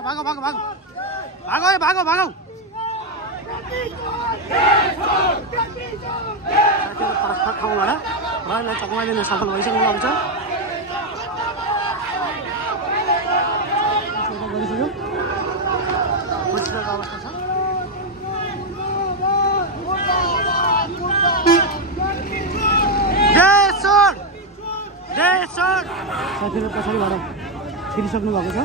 भागो भागो भागो भागो है भागो भागो फरक ठाउँबाट रयलाई चकमाइदिन सफल भइसक्नु भएको छ अवस्था छ साथीहरु पछाडिबाट छिरिसक्नु भएको छ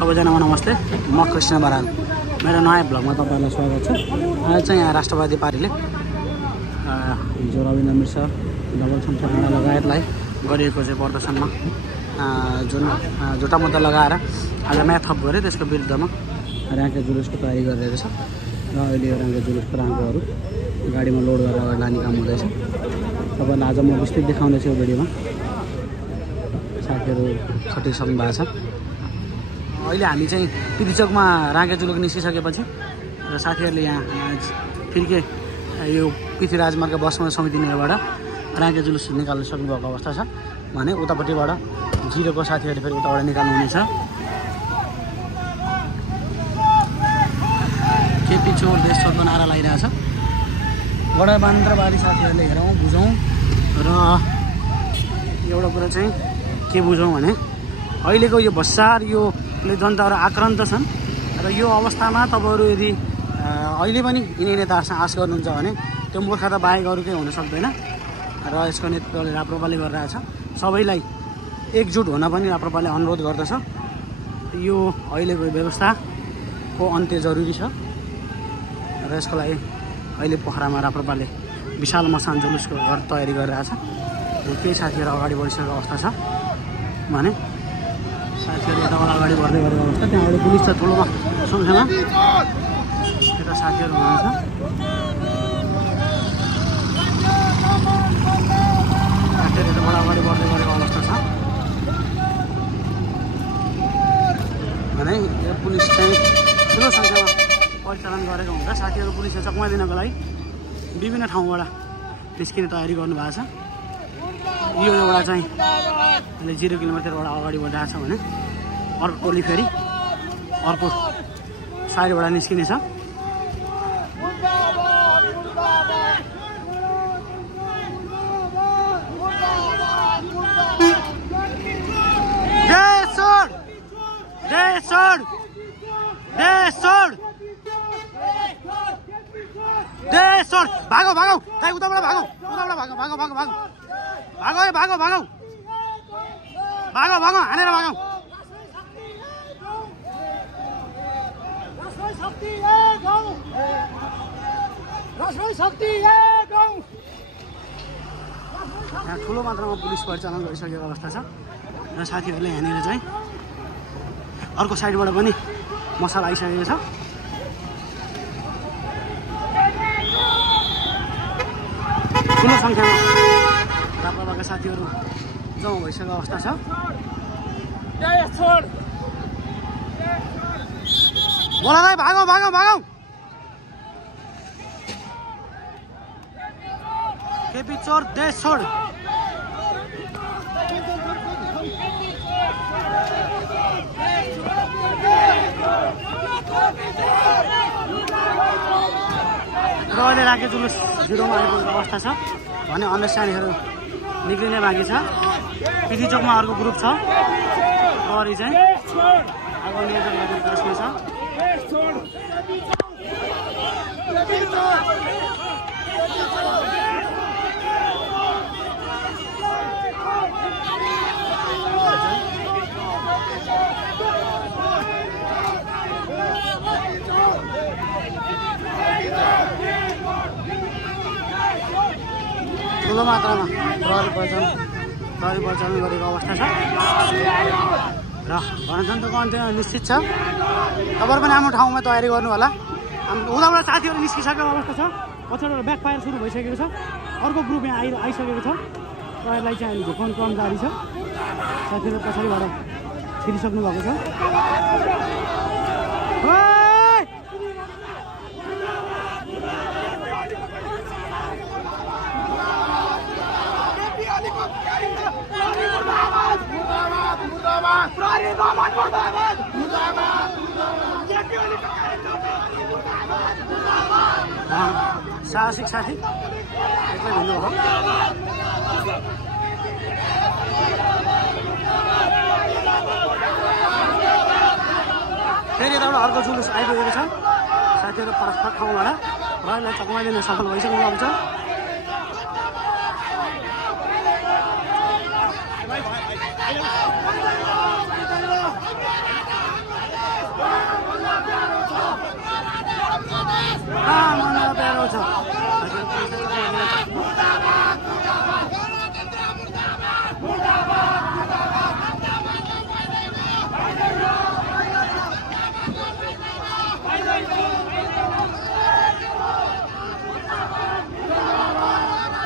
सबैजनामा नमस्ते म कृष्ण बराल मेरो नयाँ ब्लगमा तपाईहरुलाई स्वागत छ आज चाहिँ यहाँ राष्ट्रवादी पार्टीले हिजो रविन्द्र मिश्र डबल सन्थाना लगायतलाई गरिएको चाहिँ प्रदर्शनमा जुन झुटा मुद्दा लगाएर आज नयाँ थप गरे त्यसको विरुद्धमा राङ्के जुलुसको तयारी गरिरहेको छ र अहिले यो राङ्के जुलुसको राङ्कोहरू गाडीमा लोड गरेर अगाडि लाने काम हुँदैछ तपाईहरुलाई आज म विस्तृत देखाउँदैछु यो भिडियोमा साथीहरु छटिसक्नु भएको छ अहिले हामी चाहिँ पिरिचोकमा राङ्के जुलुस निस्किसकेपछि र साथीहरुले यहाँ फिर्के यो पृथ्वी राजमार्ग बसमा समितिबाट राङ्के जुलुस निकाल्न सक्नुभएको अवस्था छ भने उतापट्टिबाट जिरोको साथीहरुले फेरि उताबाट निकाल्नु हुनेछ केपी चोर देश छोड्को नारा लगाइरहेछ गणतन्त्रवादी साथीहरुले हेरौँ बुझौँ र एउटा कुरा चाहिँ के बुझौँ भने अहिलेको यो भ्रष्टाचार योले जनताहरू आक्रान्त छन् र यो अवस्थामा तपाईहरु यदि अहिले पनि यिनै नेताहरूसँग आश गर्नुहुन्छ भने त्यो मूर्खता त बाहेक अरू केही हुन सक्दैन र यसको नेतृत्वले राप्रपाले गरिरहेछ सबैलाई एकजुट हुन पनि राप्रपाले अनुरोध गर्दछ यो अहिलेको व्यवस्थाको अन्त्य जरुरी छ र यसको लागि अहिले पोखरामा राप्रपाले विशाल मसान जुलुसको तयारी गरिरहेछ केही साथीहरु अगाडि बढिसकेको अवस्था छ भने साथीहरु यताबाट अगाडि बढ्दै गरेको अवस्था त्यहाँ अगाडि पुलिस छ ठुलोमा संख्यामा यता साथीहरु हुनुहुन्छ साथीहरु यताबाट अगाडि बढ्दै गरेको अवस्था छ भने यो पुलिस चाहिँ ठुलो संख्यामा परिचालन गरेको हुन्छ साथीहरु पुलिसले चकमाइदिनको लागि विभिन्न ठाउँबाट निस्किने तयारी गर्नु भएको छ यो एउटा चाहिँ अहिले 0 किलोमिटरबाट अगाडि बढिरहेको छ भने अर्को टोली फेरि अर्को साइडबाट निस्किनेछ भागो भागो दाइ उताबाट भागो भागो भागो भागो भागो भागो है भागो भागो भागो भागो हानेर भागो यहाँ ठुलो मात्रामा पुलिस परिचालन गरिसकेको अवस्था छ र साथीहरूले यहाँनिर चाहिँ अर्को साइडबाट पनि मसल आइसकेको छ ठुलो संख्यामा राप्रपाका साथीहरू जम्मा भइसकेको अवस्था छ बोला भाइ भागौ भागौ भागौ केपी चोर देश छोड अहिले राखे जुलुस 0 मा आइपुगेको अवस्था छ भने अन्य सानीहरू निक्लिने बाँकी छ पिरिचोकमा अर्को ग्रुप छ अगाडि चाहिँ आगो नियोजन गर्ने प्रश्न छ ठुलो मात्रामा प्रहरी परिचालन गरेको अवस्था छ र गणतन्त्रको अन्त्य निश्चित छ। तपाईँहरू पनि आफ्नो ठाउँमा तयारी गर्नु होला। उताबाट साथीहरू निस्किसकेको अवस्था छ, पछाडिबाट ब्याक फायर सुरु भइसकेको छ, अर्को ग्रुप यहाँ आइसकेको छ। तपाईँहरूलाई चाहिँ अहिले झुकाउने क्रम जारी छ। साथीहरू पछाडिबाट छिरिसक्नु भएको छ। साहसिक साथी एक्लै भन्नुभयो। फेरि यताबाट अर्को जुलुस आइपुगेको छ। साथीहरू फरक फरक ठाउँबाट रयलाई चकमाइदिन सफल भइसक्नु भएको छ। मलाई प्यारो छ।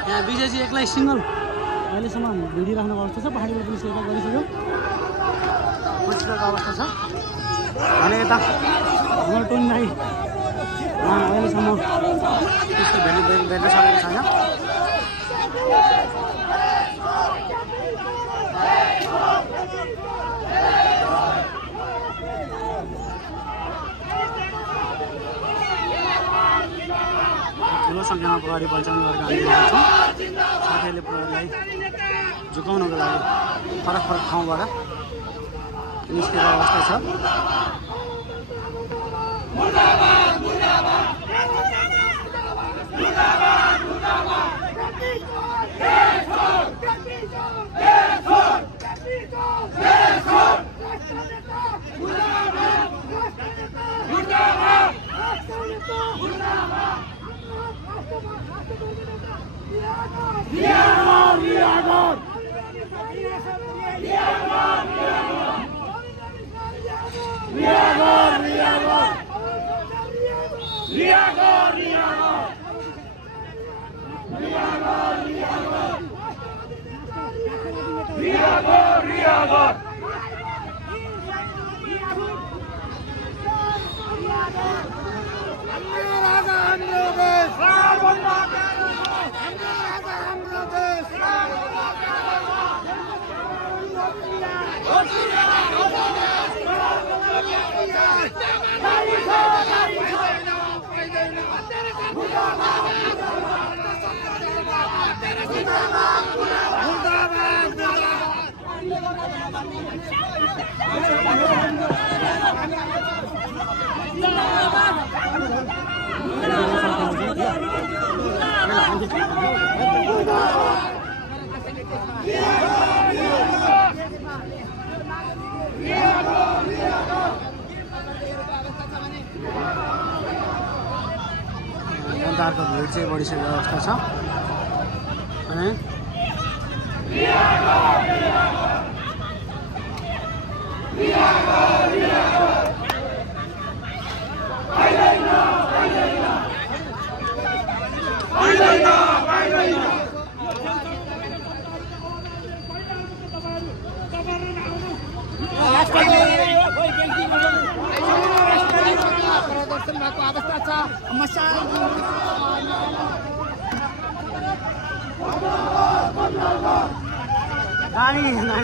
यहाँ विजयजी एक्लै सिङ्गल अहिलेसम्म भिडिराख्नुको अवस्था छ। पहाडी पुलिसले यता गरिसक्यो, बसिरहेको अवस्था छ भने यता हाम्रो टोनी दाई अहिलेसम्म त्यस्तो भेट्न सकेको छैन। ठुलो सङ्ख्यामा प्रहरी परिचालन गरेर हामीहरू छौँ। साथीहरूले प्रहरीलाई झुकाउनको लागि फरक फरक ठाउँबाट निस्केको अवस्था छ। जनताहरूको भिड चाहिँ बढिसकेको अवस्था छ। अनि नानी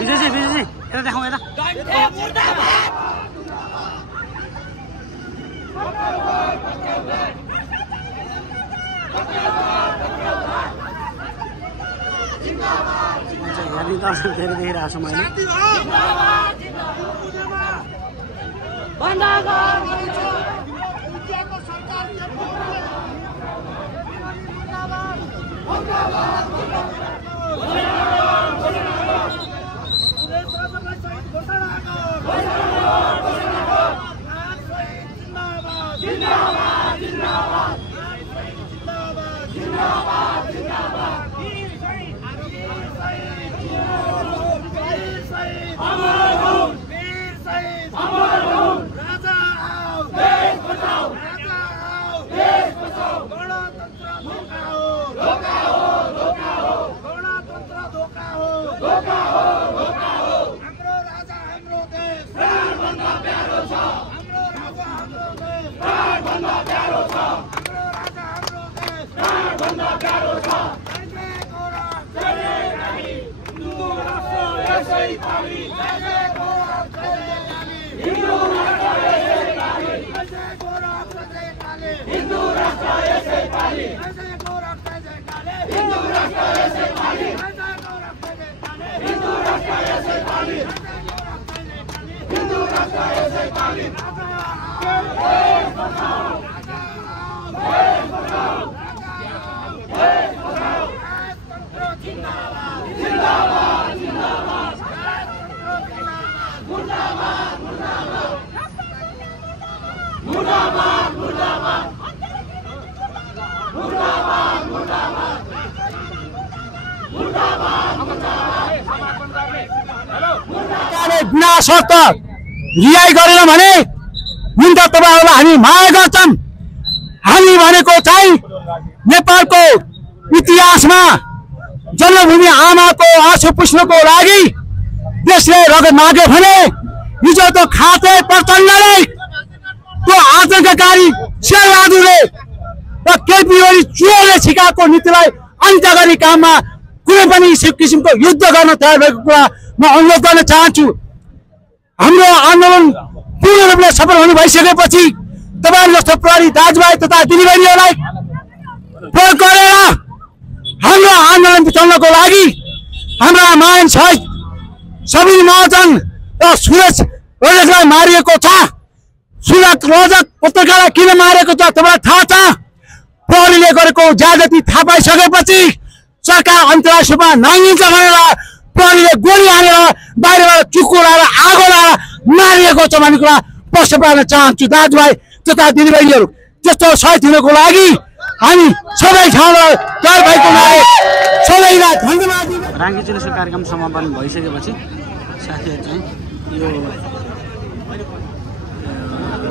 विजयजी यता देखाउँ यता हेर्ने दर्शक धेरै देखिरहेको छु मैले। सरकार बिना शर्त रिहाई गरेन भने हुन्छ तपाईहरुलाई हामी माया गर्छौं। हामी भनेको चाहिँ नेपालको इतिहासमा जन्मभूमि आमाको आँसु पुस्नको लागि देशले रगत माग्यो भने हिजो त खाते प्रचण्डले त्यो आतंककारी शेरबहादुरले र केपी ओली चुरोले सिकाएको नीतिलाई अन्त्य गर्ने काममा कुनै पनि किसिमको युद्ध गर्न तयार भएको कुरा म अनुरोध गर्न चाहन्छु। हाम्रो आन्दोलन पूर्ण रूपले सफल हुने भइसकेपछि तपाईहरु जस्तो प्रहरी दाजुभाइ तथा दिदीबहिनीहरूलाई प्रयोग गरेर हाम्रो आन्दोलन बिताउनको लागि हाम्रा मायन सहित सबिन महाजन र सुरेश रोजकलाई मारिएको छ। सुरज रोजक पत्रकारलाई किन मारेको छ तपाईलाई थाहा छ? प्रहरीले गरेको ज्यादती थाहा पाइसकेपछि सरकार अन्तर्राष्ट्रिय रूपमा नाङ्गिन्छ भनेर प्रहरीले गोली हानेर बाहिरबाट चुक्को लाएर आगो लाएर मारिएको छ भन्ने कुरा प्रश्न पार्न चाहन्छु। दाजुभाइ तथा दिदीबहिनीहरू त्यस्तो सहित हुनको लागि हामी सबै ठाउँमा तयार भएको हुनाले सबैलाई धन्यवाद। राङ्गी जुलुसको कार्यक्रम समापन भइसकेपछि साथीहरू चाहिँ यो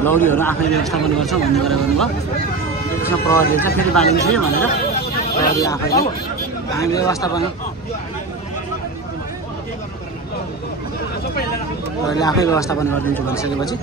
लौडीहरू आफै व्यवस्थापन गर्छ भन्ने कुरा गर्नुभयो। त्यसमा प्रहरीले चाहिँ फेरि बाँडिन्छ भनेर प्रहरी आफैले हामी व्यवस्थापन प्रहरीले आफै व्यवस्थापन गरिदिन्छु भनिसकेपछि